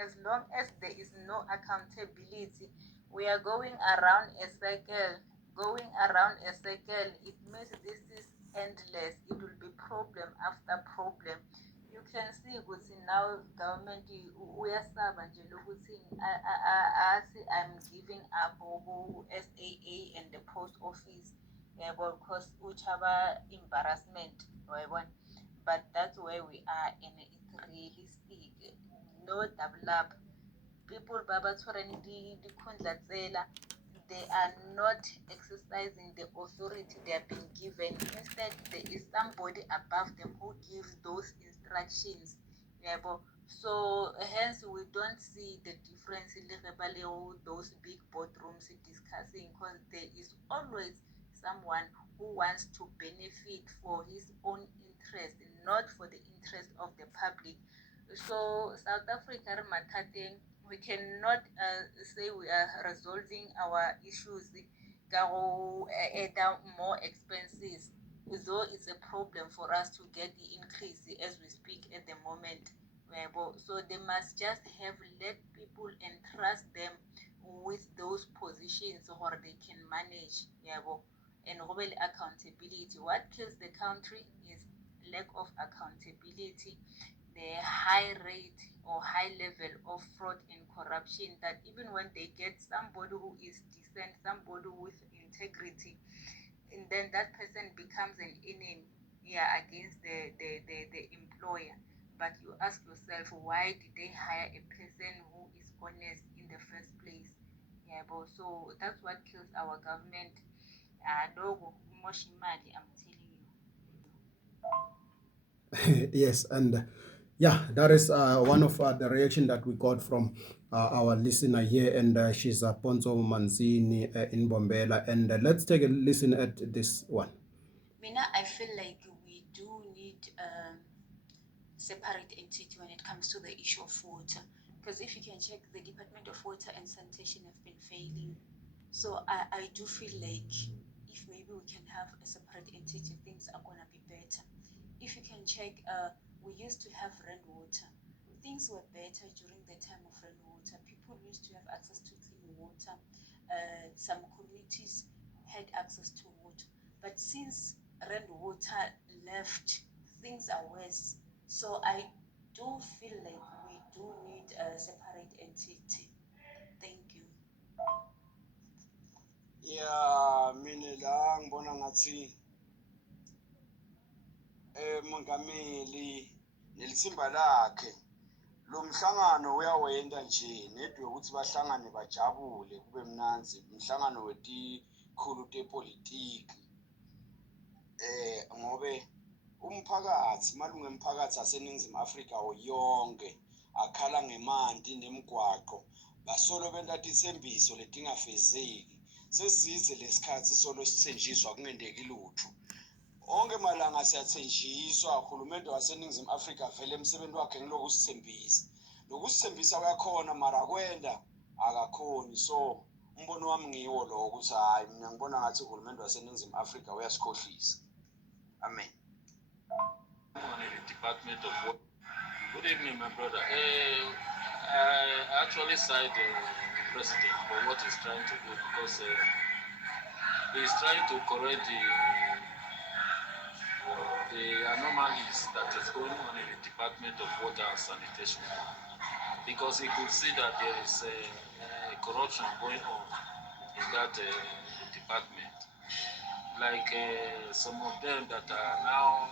as long as there is no accountability, we are going around a circle. Going around a circle, it means this is endless. It will be problem after problem. You can see ukuthi now government uyasaba nje lokuthi athi I'm giving up SAA and the post office yabo because uchaba embarrassment yabona, but that's where we are and it's realistic, no double up. People babatshwareng dikhundla tsela, they are not exercising the authority they have been given. Instead, there is somebody above them who gives those instructions. Yabo. So hence we don't see the difference in those big boardrooms discussing, because there is always someone who wants to benefit for his own interest, not for the interest of the public. So South Africa mathateng, we cannot say we are resolving our issues ka go add more expenses, though it's a problem for us to get the increase as we speak at the moment. So they must just have let people and trust them with those positions or they can manage. And really accountability. What kills the country is lack of accountability, the high rate or high level of fraud and corruption, that even when they get somebody who is decent, somebody with integrity, and then that person becomes an enemy, against the employer. But you ask yourself, why did they hire a person who is honest in the first place? But so that's what kills our government. Logo, Moshimali, I'm telling you. Yes, and yeah, that is one of the reaction that we got from our listener here, and she's Ponzo Manzini in Bombela. And let's take a listen at this one. Mina, I feel like we do need separate entity when it comes to the issue of water. Because if you can check, the Department of Water and Sanitation have been failing. So I do feel like if maybe we can have a separate entity, things are gonna be better. If you can check, we used to have rainwater. Things were better during the time of rainwater. People used to have access to clean water. Some communities had access to water. But since rainwater left, things are worse. So I do feel like we do need a separate entity. Thank you. Yeah, mina la ngibona ngathi mongameli nelithimba lakhe lo mhlangano uyawenda nje nedwe ukuthi bahlangane bajabule kube mnanzi umhlangano wetikhulu tepolitiki ngobe umphakathi malunga emphakathi aseNingizimu Afrika yonke akhala ngemanti nemigwaqo basolo benta tithembiso letingafezeki sesize lesikhathi solo sithenjiswa kungendeki lutho onke malanga siyathenjiswa uhulumende waseNingizimu Afrika vele emsebenzi wakhe ngiloku sithembisa lokusithembisa kuyakhona mara kwenda akakhoni. So umbono wami ngiwo lo ukuthi hayi mina ngibona ngathi uhulumende waseNingizimu Afrika uyasikhohlisa. Amen. Department of Water. Good evening, my brother. I actually cite the president for what he's trying to do because he's trying to correct the anomalies that is going on in the Department of Water and Sanitation, because he could see that there is corruption going on in that department. Like some of them that are now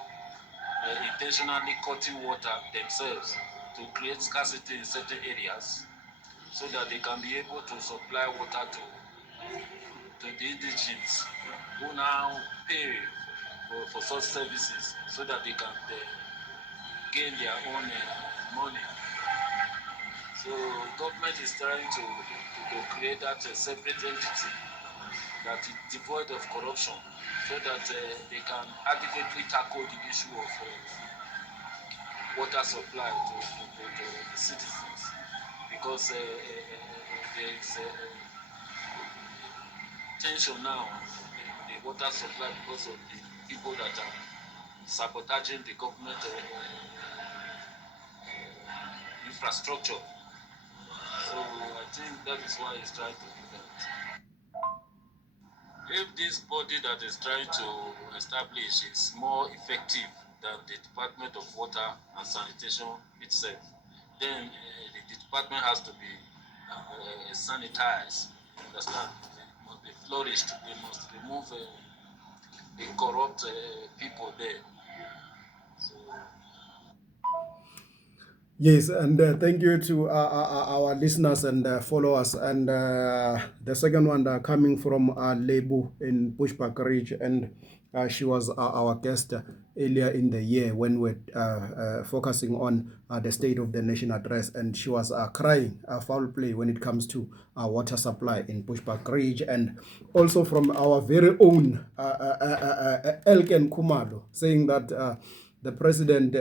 intentionally cutting water themselves to create scarcity in certain areas so that they can be able to supply water to the indigents who now pay for such services so that they can gain their own money. So government is trying to create that separate entity that is devoid of corruption so that they can adequately tackle the issue of water supply to the citizens, because there is tension now in the water supply because of the people that are sabotaging the government infrastructure. So I think that is why he's trying to do that. If this body that is trying to establish is more effective than the Department of Water and Sanitation itself, then the department has to be sanitized. Understand? It must be flourished. They must remove the corrupt people there. So Yes, and thank you to our listeners and followers. And the second one coming from Lebu in Bushbuck Ridge, and she was our guest earlier in the year when we're focusing on the State of the Nation address, and she was crying foul play when it comes to water supply in Bushbuck Ridge, and also from our very own Elken Kumalo saying that. The president,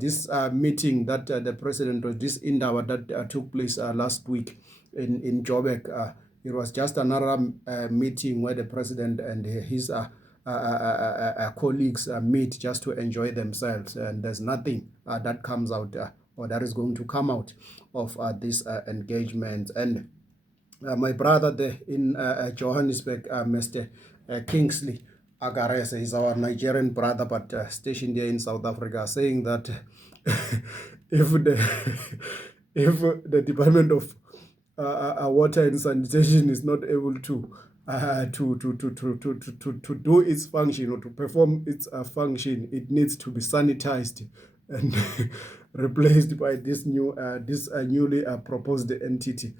this meeting that the president, or this Indawa that took place last week in Joburg, it was just another meeting where the president and his colleagues meet just to enjoy themselves. And there's nothing that comes out or that is going to come out of this engagement. And my brother there in Johannesburg, Mr. Kingsley Agarese, is our Nigerian brother, but stationed here in South Africa, saying that if the Department of Water and Sanitation is not able to do its function or to perform its function, it needs to be sanitized and replaced by this newly proposed entity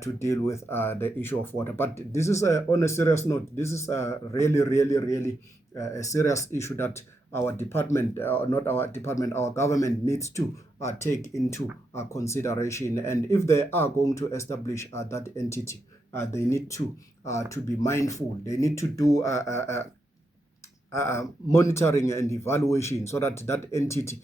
to deal with the issue of water. But this is on a serious note. This is really a serious issue that our department, not our department, our government needs to take into consideration. And if they are going to establish that entity, they need to be mindful. They need to do monitoring and evaluation so that that entity